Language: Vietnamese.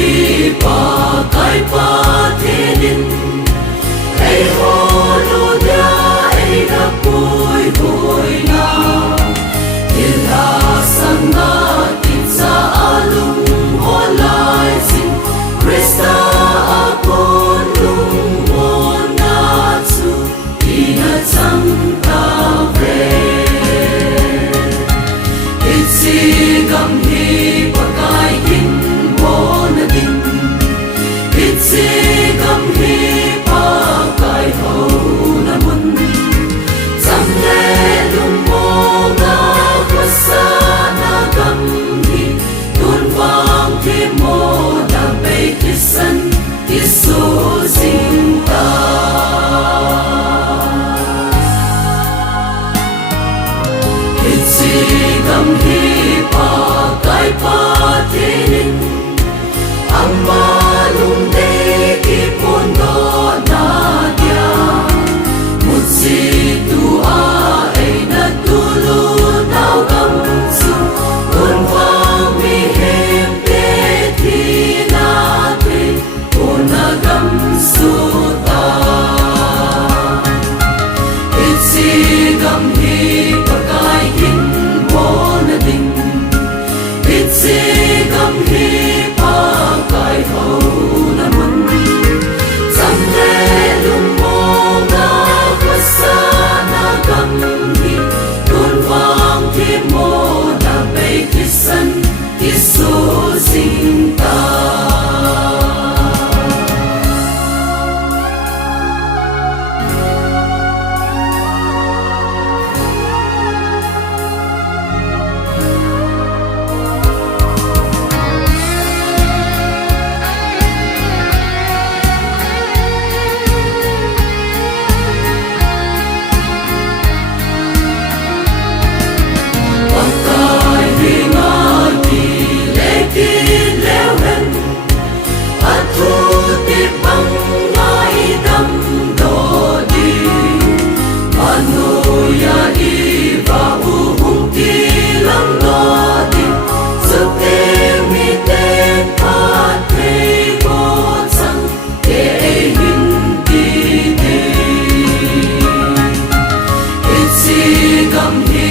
hi pa kai pa thenin ei ho lu dia ei na pui hoi na ila sanga tin sa alung ho lai sin Krista akon lung mo na chu ina chang ta ve itsi gam hi pa kai kin mo na din itsi gam hi pa kai ho na mun sam le lung mo ga kwa sa na gam hi tun wang thi mo na pe kisan isu sing ta itsi gam hi pa kai pa thenin amma lung de ki pon do na dia mutsi tu a ei na tu lu nau gam su kun wang mi hem pe thi na pe ona gam su ta itsi gam hi pa kai kin mo na ding itsi gam hi pa kai ho na mun sam le lung mo ga kwa sa na gam hi tun wang thi mo na pe kisan isu sing ta Pakai hingan di lekin lewen atu ti pangai dam do di manuya iba uhung ti lam do di sepe mi ten pate ko sang ke hin ti di itsi gam hi